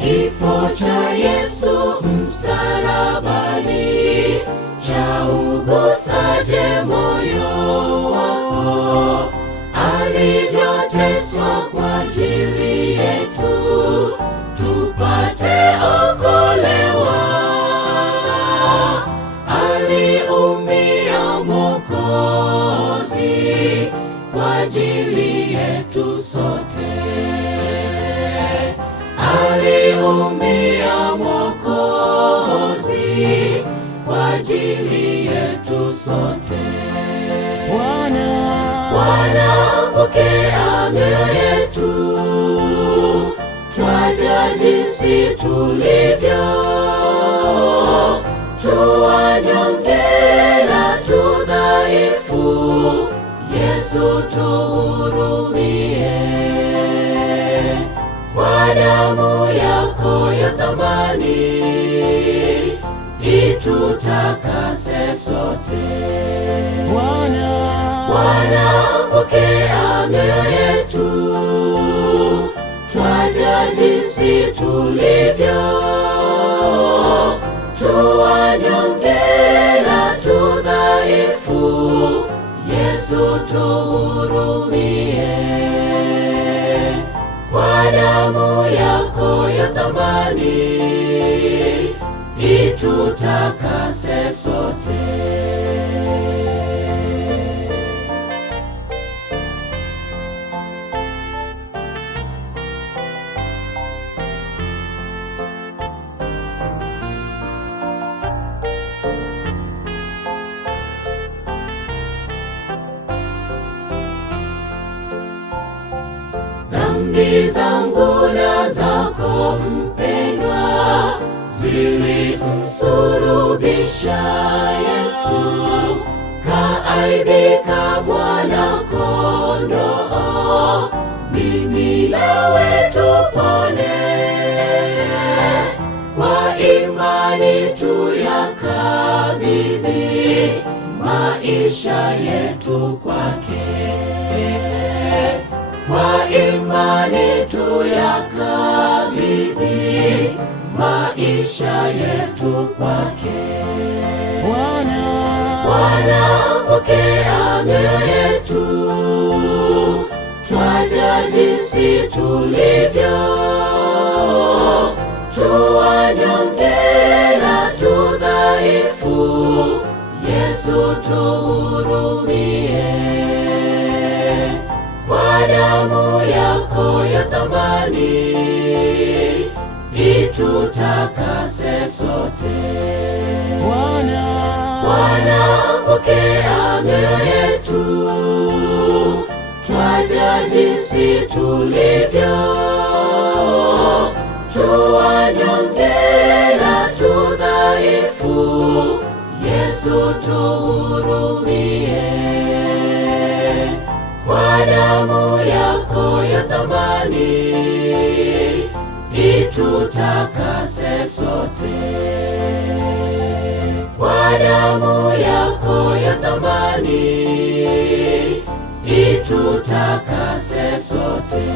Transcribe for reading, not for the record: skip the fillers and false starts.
Kifo cha Yesu msalabani chaugusaje moyo wako, alivyoteswa kwa ajili yetu tupate okolewa. Aliumia Mwokozi kwa ajili yetu sote. Aliumia Mwokozi kwa ajili yetu sote. Bwana, pokea mioyo yetu, twaja jinsi tulivyo, tu wanyonge na tu dhaifu. Yesu tuhurumie, kwa damu yako ya thamani itutakase sote. Bwana, pokea mioyo yetu, twaja jinsi tulivyo, tu wanyonge na tu dhaifu. Yesu tuhurumie, kwa damu yako ya thamani itutakase sote. Dhambi zangu na zako mpendwa zilimsulubisha Yesu, kaaibika mwana kondoo, mimi nawe tupone. Kwa imani tuyakabidhi maisha yetu kwake. Kwa imani tuyakabidhi maisha yetu kwake. Bwana, pokea mioyo yetu, twaja jinsi tulivyo, tu wanyonge na tu dhaifu. Yesu tuhurumie, kwa damu yako ya thamani itutakase sote. Bwana, pokea mioyo yetu, twaja jinsi tulivyo, tu wanyonge na tu dhaifu. Yesu tuhurumie, kwa damu yako ya thamani itutakase sote. Kwa damu yako ya thamani itutakase sote.